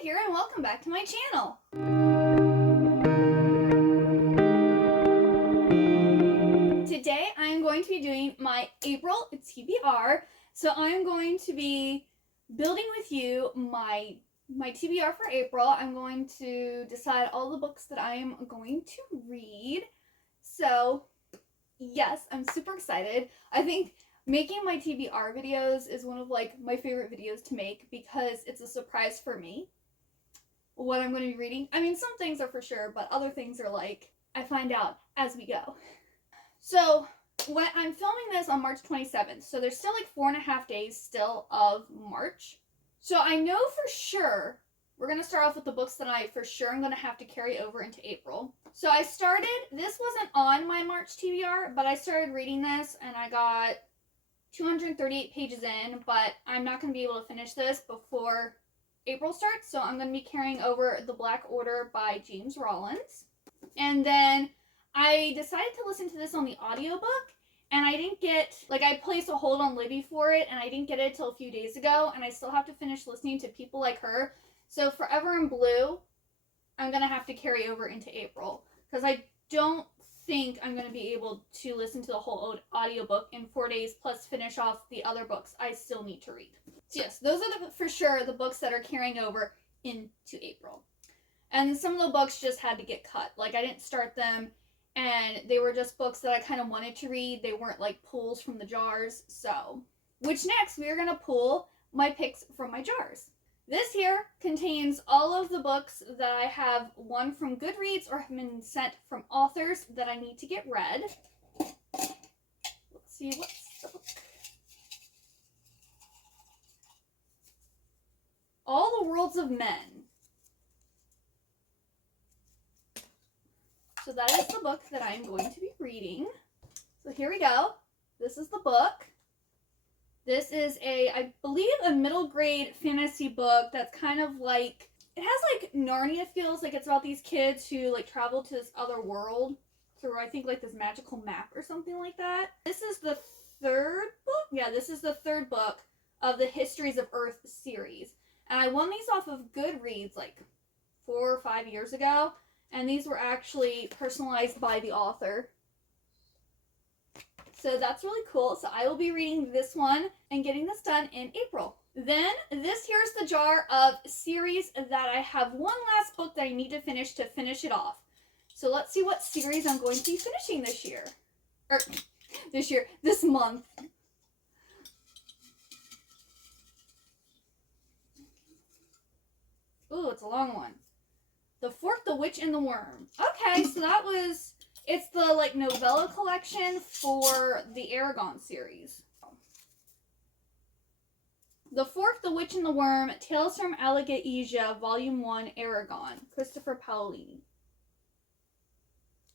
Hi here and welcome back to my channel. Today I am going to be doing my April TBR. So I'm going to be building with you my TBR for April. I'm going to decide all the books that I am going to read. So yes, I'm super excited. I think making my TBR videos is one of my favorite videos to make because it's a surprise for me what I'm going to be reading. I mean, some things are for sure, but other things are I find out as we go. So when I'm filming this on March 27th, so there's still 4.5 days still of March. So I know for sure we're going to start off with the books that I for sure I'm going to have to carry over into April. So I started, this wasn't on my March TBR, but I started reading this and I got 238 pages in, but I'm not going to be able to finish this before April starts, so I'm going to be carrying over The Black Order by James Rollins. And then I decided to listen to this on the audiobook, and I didn't get, I placed a hold on Libby for it, and I didn't get it until a few days ago, and I still have to finish listening to People Like Her. So Forever in Blue, I'm going to have to carry over into April, because I don't think I'm going to be able to listen to the whole audiobook in 4 days, plus finish off the other books I still need to read. So yes, those are for sure the books that are carrying over into April. And some of the books just had to get cut. I didn't start them, and they were just books that I kind of wanted to read. They weren't pulls from the jars. So, which next, we are going to pull my picks from my jars. This here contains all of the books that I have won from Goodreads or have been sent from authors that I need to get read. Let's see, what's the book? All the Worlds of Men. So that is the book that I am going to be reading. So here we go. This is the book. This is I believe a middle grade fantasy book that's kind of it has Narnia feels, it's about these kids who travel to this other world through I think this magical map or something like that. This is the third book. Yeah, this is the third book of the Histories of Earth series. And I won these off of Goodreads 4 or 5 years ago. And these were actually personalized by the author. So that's really cool. So I will be reading this one and getting this done in April. Then this here's the jar of series that I have one last book that I need to finish it off. So let's see what series I'm going to be finishing this year. This month. Ooh, it's a long one. The Fork, the Witch, and the Worm. Okay, so it's the novella collection for the Aragon series. The Fork, the Witch, and the Worm, Tales from Alagaesia, Volume 1, Aragon, Christopher Paolini.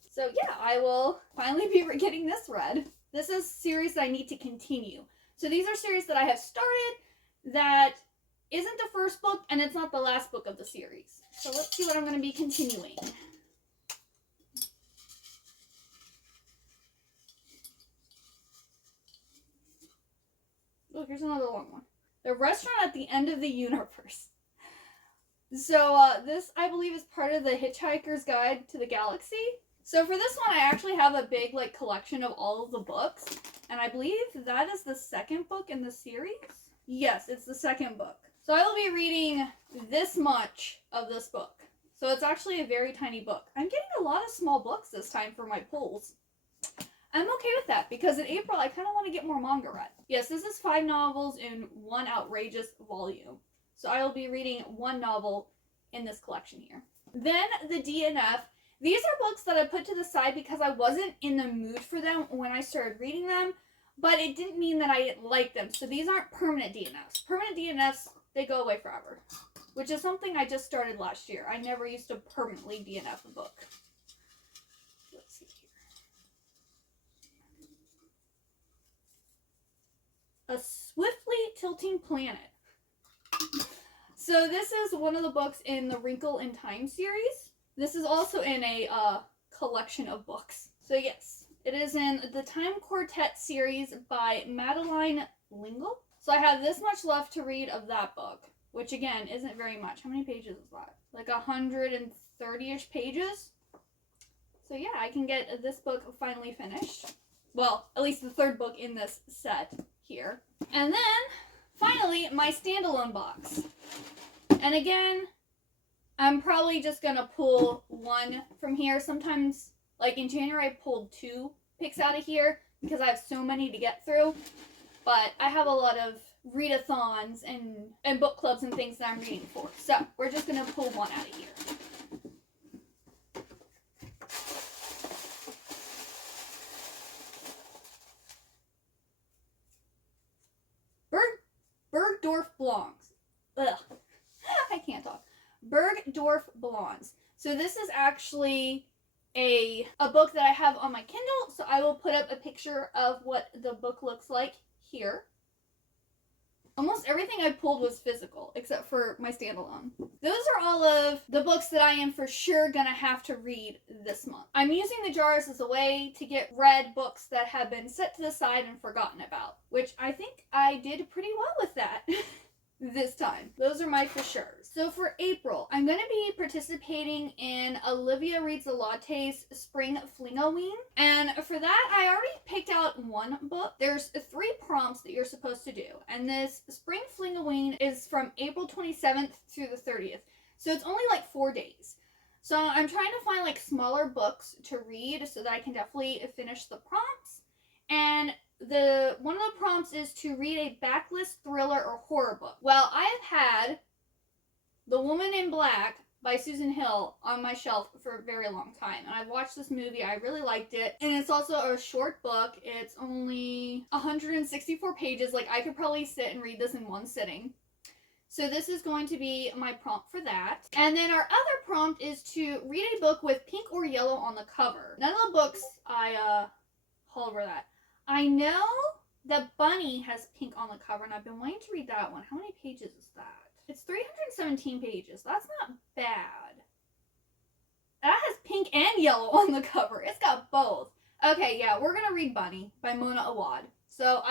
So yeah, I will finally be getting this read. This is a series that I need to continue. So these are series that I have started that isn't the first book, and it's not the last book of the series. So let's see what I'm going to be continuing. Oh, here's another long one. The Restaurant at the End of the Universe. So this, I believe, is part of the Hitchhiker's Guide to the Galaxy. So for this one, I actually have a big collection of all of the books, and I believe that is the second book in the series. Yes, it's the second book. So I will be reading this much of this book. So it's actually a very tiny book. I'm getting a lot of small books this time for my pulls. I'm okay with that because in April I kind of want to get more manga read. Yes, this is 5 novels in one outrageous volume. So I will be reading 1 novel in this collection here. Then the DNF. These are books that I put to the side because I wasn't in the mood for them when I started reading them. But it didn't mean that I didn't like them. So these aren't permanent DNFs. Permanent DNFs, they go away forever, which is something I just started last year. I never used to permanently DNF a book. Let's see here. A Swiftly Tilting Planet. So this is one of the books in the Wrinkle in Time series. This is also in a collection of books. So yes, it is in the Time Quartet series by Madeline L'Engle. So I have this much left to read of that book, which again isn't very much. How many pages is that? Like 130-ish pages. So yeah, I can get this book finally finished. Well, at least the third book in this set here. And then, finally, my standalone box. And again, I'm probably just gonna pull one from here. Sometimes, like in January, I pulled 2 picks out of here because I have so many to get through. But I have a lot of readathons and book clubs and things that I'm reading for. So, we're just gonna pull one out of here. Bergdorf Blondes. Ugh. I can't talk. Bergdorf Blondes. So this is actually a book that I have on my Kindle, so I will put up a picture of what the book looks like here. Almost everything I pulled was physical, except for my standalone. Those are all of the books that I am for sure gonna have to read this month. I'm using the jars as a way to get read books that have been set to the side and forgotten about, which I think I did pretty well with that. This time. Those are my for sures. So for April, I'm going to be participating in Olivia Reads the Latte's Spring-Fling-O-Ween. And for that, I already picked out one book. There's 3 prompts that you're supposed to do. And this Spring-Fling-O-Ween is from April 27th through the 30th. So it's only like 4 days. So I'm trying to find like smaller books to read so that I can definitely finish the prompts. And one of the prompts is to read a backlist thriller or horror book. Well, I've had The Woman in Black by Susan Hill on my shelf for a very long time. And I've watched this movie. I really liked it. And it's also a short book. It's only 164 pages. Like, I could probably sit and read this in one sitting. So this is going to be my prompt for that. And then our other prompt is to read a book with pink or yellow on the cover. None of the books I haul over that. I know that Bunny has pink on the cover, and I've been wanting to read that one. How many pages is that? It's 317 pages. That's not bad. That has pink and yellow on the cover. It's got both. Okay, yeah, we're going to read Bunny by Mona Awad. So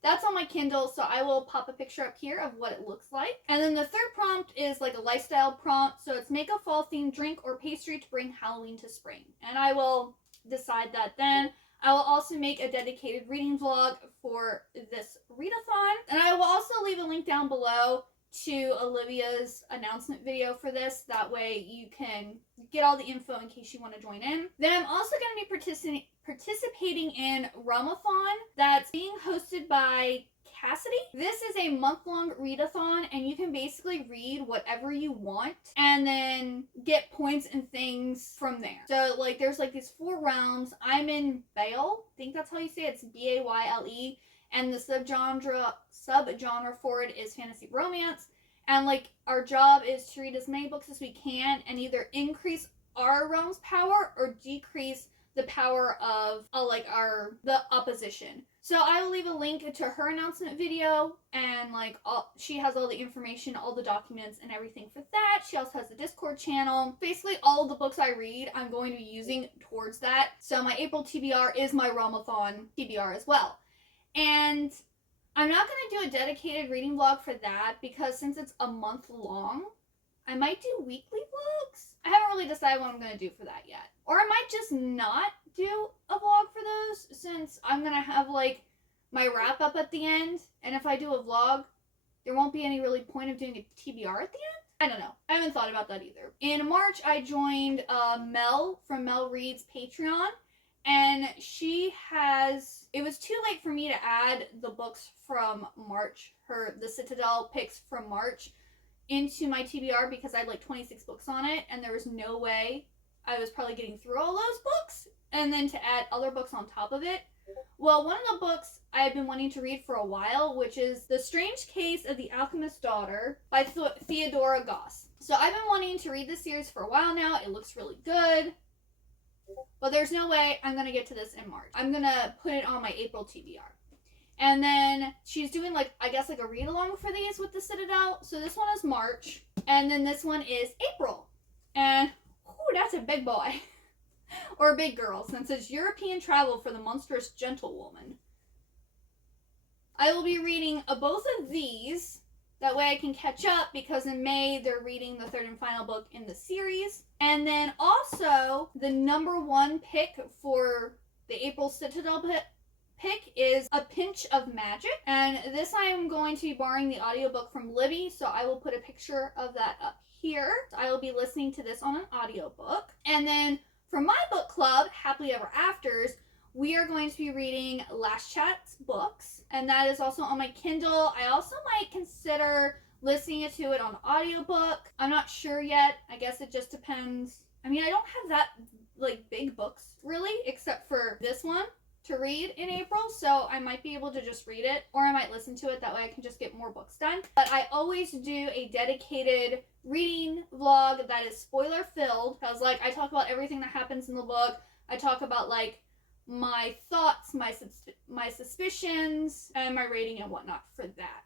that's on my Kindle, so I will pop a picture up here of what it looks like. And then the third prompt is like a lifestyle prompt. So it's make a fall-themed drink or pastry to bring Halloween to spring. And I will decide that then. I will also make a dedicated reading vlog for this readathon. And I will also leave a link down below to Olivia's announcement video for this. That way you can get all the info in case you want to join in. Then I'm also going to be participating in Realm-A-Thon that's being hosted by Cassidy. This is a month-long readathon, and you can basically read whatever you want and then get points and things from there. So like there's like these 4 realms. I'm in Bayle. I think that's how you say it. It's B-A-Y-L-E. And the subgenre for it is fantasy romance. And like our job is to read as many books as we can and either increase our realm's power or decrease the power of the opposition. So I will leave a link to her announcement video, and she has all the information, all the documents and everything for that. She also has the Discord channel. Basically all of the books I read I'm going to be using towards that. So my April TBR is my Realm-A-Thon TBR as well. And I'm not going to do a dedicated reading vlog for that because since it's a month long, I might do weekly vlogs. I haven't really decided what I'm going to do for that yet. Or I might just not do a vlog for those since I'm going to have like my wrap up at the end. And if I do a vlog, there won't be any really point of doing a TBR at the end. I don't know. I haven't thought about that either. In March, I joined Mel from Mel Reads Patreon. And it was too late for me to add the books from March, the Citadel picks from March, into my TBR because I had like 26 books on it, and there was no way I was probably getting through all those books, and then to add other books on top of it. Well, one of the books I've been wanting to read for a while, which is The Strange Case of the Alchemist's Daughter by Theodora Goss. So I've been wanting to read this series for a while now. It looks really good. But there's no way I'm going to get to this in March. I'm going to put it on my April TBR. And then she's doing a read-along for these with the Citadel. So this one is March. And then this one is April. And, that's a big boy. Or a big girl, since it's European Travel for the Monstrous Gentlewoman. I will be reading both of these That way I can catch up, because in May they're reading the third and final book in the series. And then also the #1 pick for the April Citadel pick is A Pinch of Magic. And this I am going to be borrowing the audiobook from Libby, so I will put a picture of that up here. So I will be listening to this on an audiobook. And then for my book club, Happily Ever Afters, we are going to be reading Last Chat's books, and that is also on my Kindle. I also might consider listening to it on audiobook. I'm not sure yet. I guess it just depends. I mean, I don't have that like big books really, except for this one to read in April, so I might be able to just read it, or I might listen to it. That way I can just get more books done. But I always do a dedicated reading vlog that is spoiler filled, because like I talk about everything that happens in the book. I talk about like my thoughts, my suspicions, and my rating and whatnot for that.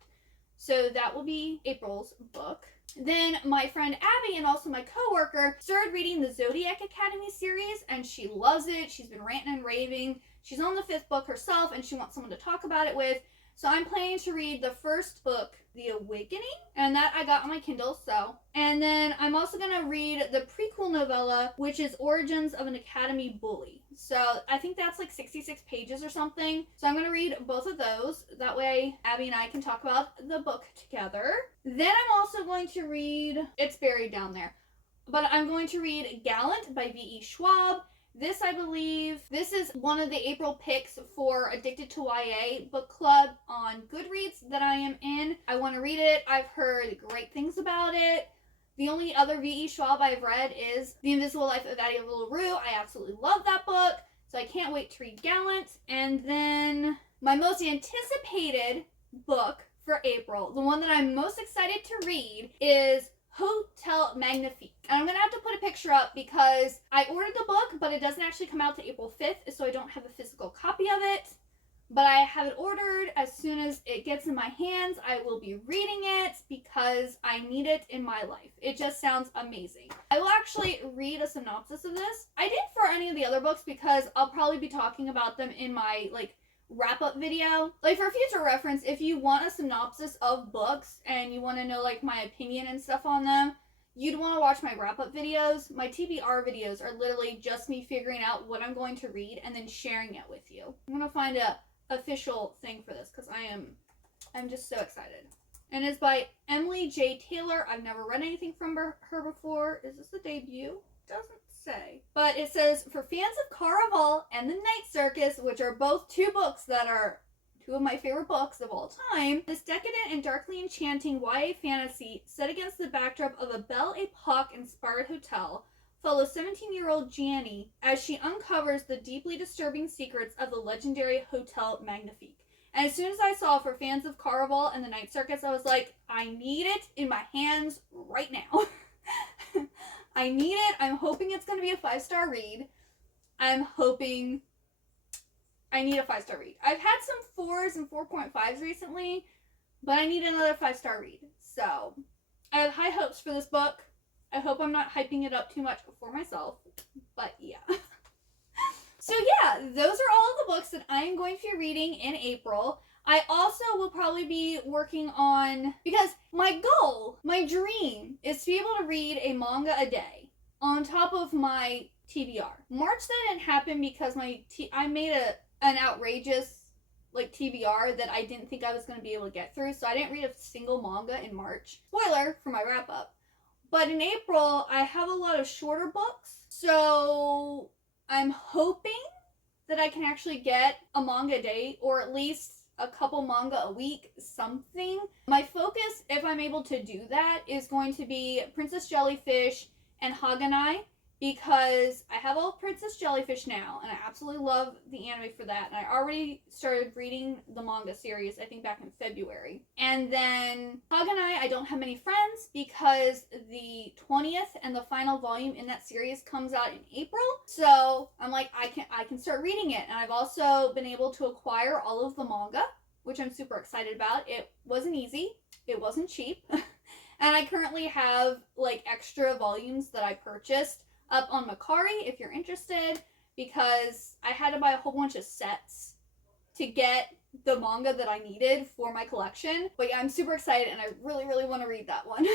So that will be April's book. Then my friend Abby, and also my coworker, started reading the Zodiac Academy series, and she loves it. She's been ranting and raving. She's on the 5th book herself, and she wants someone to talk about it with. So I'm planning to read the first book, The Awakening, and that I got on my Kindle, so. And then I'm also going to read the prequel novella, which is Origins of an Academy Bully. So I think that's like 66 pages or something. So I'm going to read both of those. That way Abby and I can talk about the book together. Then I'm also going to read, it's buried down there, but I'm going to read Gallant by V.E. Schwab. This, I believe, this is one of the April picks for Addicted to YA book club on Goodreads that I am in. I want to read it. I've heard great things about it. The only other V.E. Schwab I've read is The Invisible Life of Addie LaRue. I absolutely love that book, so I can't wait to read Gallant. And then my most anticipated book for April, the one that I'm most excited to read, is Hotel Magnifique. And I'm going to have to put a picture up because I ordered the book, but it doesn't actually come out to April 5th, so I don't have a physical copy of it. But I have it ordered. As soon as it gets in my hands, I will be reading it because I need it in my life. It just sounds amazing. I will actually read a synopsis of this. I didn't for any of the other books because I'll probably be talking about them in my, like, wrap-up video. Like, for future reference, if you want a synopsis of books and you want to know, like, my opinion and stuff on them, you'd want to watch my wrap-up videos. My TBR videos are literally just me figuring out what I'm going to read and then sharing it with you. I'm going to find a official thing for this because I'm just so excited. And it's by Emily J. Taylor. I've never read anything from her before. Is this a debut? Doesn't say. But it says, for fans of Caraval and The Night Circus, which are both two books that are two of my favorite books of all time, this decadent and darkly enchanting YA fantasy set against the backdrop of a Belle Epoque-inspired hotel follows 17-year-old Janny as she uncovers the deeply disturbing secrets of the legendary Hotel Magnifique. And as soon as I saw for fans of Caraval and The Night Circus, I was like, I need it in my hands right now. I need it. I'm hoping it's going to be a 5-star read. I'm hoping I need a 5-star read. I've had some 4s and 4.5s recently, but I need another 5-star read. So I have high hopes for this book. I hope I'm not hyping it up too much for myself, but yeah. So yeah, those are all of the books that I am going to be reading in April. I also will probably be working on, because my goal, my dream, is to be able to read a manga a day on top of my TBR. March that didn't happen because I made an outrageous like TBR that I didn't think I was going to be able to get through, so I didn't read a single manga in March. Spoiler for my wrap up. But in April, I have a lot of shorter books, so I'm hoping that I can actually get a manga a day, or at least a couple manga a week, something. My focus, if I'm able to do that, is going to be Princess Jellyfish and Haganai, because I have all Princess Jellyfish now, and I absolutely love the anime for that, and I already started reading the manga series, I think back in February. And then Haganai, I don't have many friends, because the 20th and the final volume in that series comes out in April, so I'm like, I can start reading it. And I've also been able to acquire all of the manga, which I'm super excited about. It wasn't easy, it wasn't cheap, and I currently have like extra volumes that I purchased up on Macari if you're interested, because I had to buy a whole bunch of sets to get the manga that I needed for my collection. But yeah, I'm super excited and I really, really want to read that one.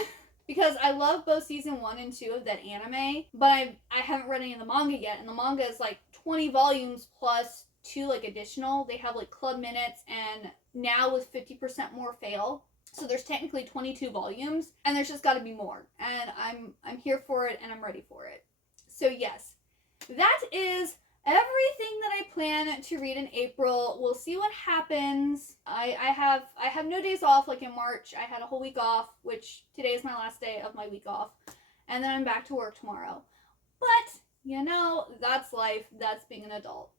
Because I love both season 1 and 2 of that anime, but I haven't read any of the manga yet, and the manga is like 20 volumes plus 2 like additional. They have like club minutes, and now with 50% more fail. So there's technically 22 volumes, and there's just got to be more. And I'm here for it, and I'm ready for it. So yes, that is everything that I plan to read in April. We'll see what happens. I have no days off. Like in March, I had a whole week off, which today is my last day of my week off. And then I'm back to work tomorrow. But, you know, that's life. That's being an adult.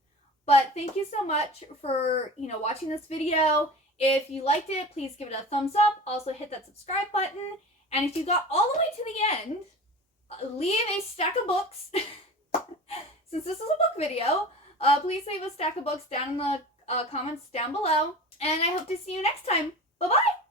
But thank you so much for, watching this video. If you liked it, please give it a thumbs up. Also hit that subscribe button. And if you got all the way to the end, leave a stack of books. Since this is a book video, please leave a stack of books down in the comments down below. And I hope to see you next time. Bye-bye!